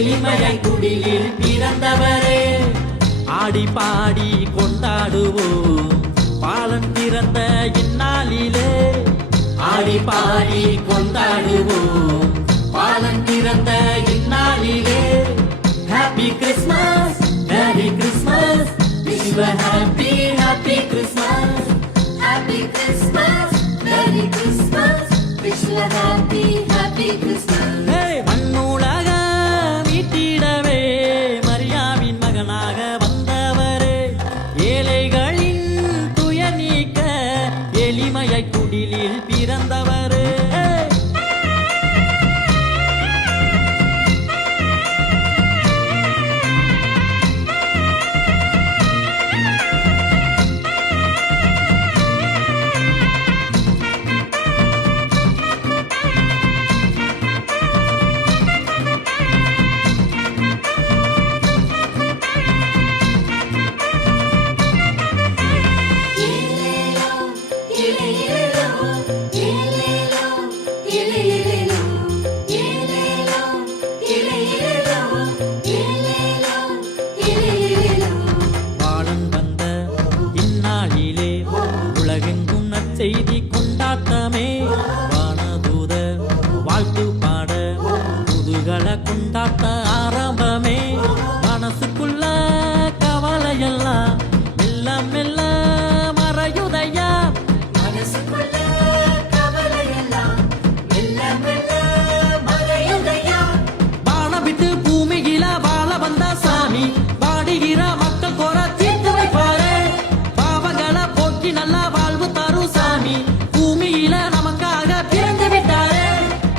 எளிமையாய் குடிலில் பிறந்தவரே. ஆடி பாடி கொண்டாடுவோம் பாலன் பிறந்த இந்நாளிலே. ஆடி பாடி கொண்டாடுவோம் பாலன் பிறந்த இந்நாளிலே. Happy Christmas, merry Christmas, wish you a happy happy Christmas. Happy Christmas, Merry Christmas, wish you a happy happy Christmas. மண்ணுலக மீட்டிடவே மரியாவின் மகனாக வந்தவரே. ஏழைகளின் துயர் நீக்க எளிமையை குடிலில் பிறந்தவரே. செய்தி கொண்டாட்டமே வானதூத வாழ்த்து பாட புதுகள கொண்டாட்ட ஆரம்பமே. மனசுக்குள்ள கவலையெல்லாம் மெல்ல மெல்ல மறையுதையா. மனசுக்குள்ள கவலையெல்லாம் மெல்ல மெல்ல மறையுதையா. வானம் விட்டு பூமியில வாழ வந்த சாமி பாடுகிற மக்கள் கோர தீர்த்து வைப்பாரு. பாவங்களை போக்கி நல்லா வாழ்வு தரும் சாமி பூமியில நமக்காக பிறந்து விட்டாரே.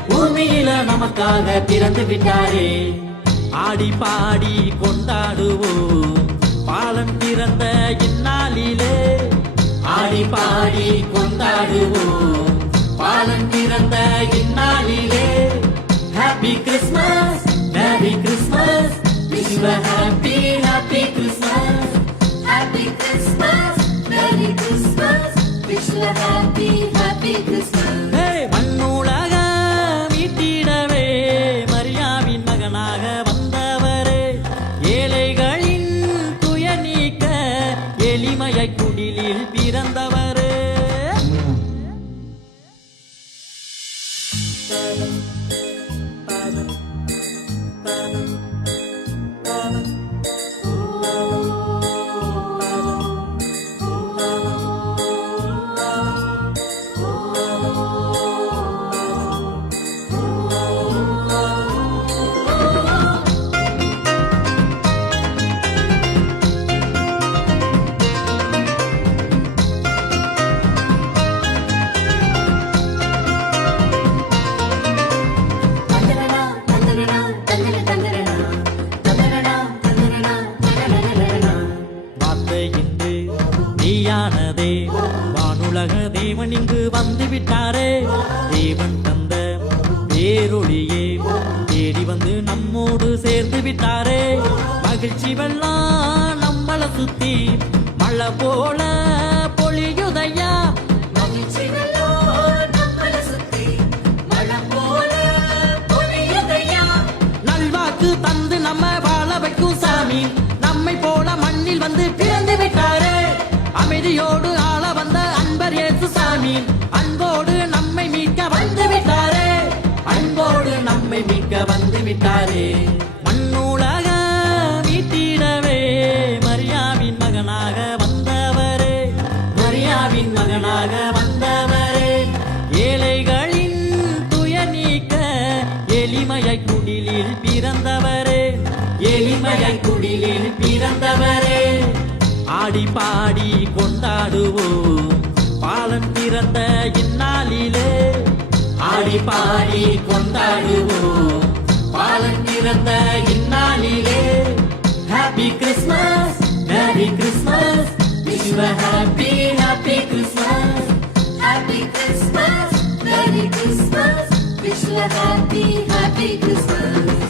பூமியில நமக்காக பிறந்து விட்டாரே. ஆடி பாடி கொண்டாடுவோம் பாலன் பிறந்த இந்நாளிலே. ஆடி பாடி கொண்டாடுவோம் பாலன் பிறந்த இந்நாளிலே. Happy Christmas, merry Christmas, wish you a happy happy Christmas. Happy Christmas, Merry Christmas, wish you a happy happy Christmas. மண்ணுலக மீட்டிடவே மரியாவின் மகனாக வந்தவரே. ஏழைகளின் துயர் நீக்க எளிமையை குடிலில் பிறந்தவரே. மெய்யானதே வானுலக தேவன் இங்கு வந்து விட்டாரே. தேவன் தந்த பேரொழியே தேடி வந்து நம்மோடு சேர்ந்து விட்டாரே. மகிழ்ச்சி வெள்ளம் நம்மள சுத்தி மழை போல பொழியுதையா. மகிழ்ச்சி வெள்ளம் நம்மள சுத்தி மழை போல பொழியுதையா. நல்வாக்கு தந்து நம்ம வாழ வைக்கும் சாமி நம்மை போல மண்ணில் வந்து பிறந்து விட்டாரே. அமைதியோடு ஆள வந்த அன்பர் இயேசு சாமி அன்போடு நம்மை மீட்க வந்து விட்டாரே. அன்போடு நம்மை மீட்க வந்து விட்டாரே. மண்ணுலக மீட்டிடவே மரியாவின் மகனாக வந்தவரே. மரியாவின் மகனாக வந்தவரே. ஏழைகளின் துயர் நீக்க எளிமையை குடிலில் பிறந்தவரே. எளிமையை குடிலில் பிறந்தவரே. ஆடி பாடி கொண்டாடுவோம் பாலன் பிறந்த இந்நாளிலே. ஆடி பாடி கொண்டாடுவோம் பாலன் பிறந்த இந்நாளிலே. Happy Christmas, merry Christmas, wish you a happy happy Christmas. Happy Christmas, Merry Christmas, wish you a happy happy Christmas.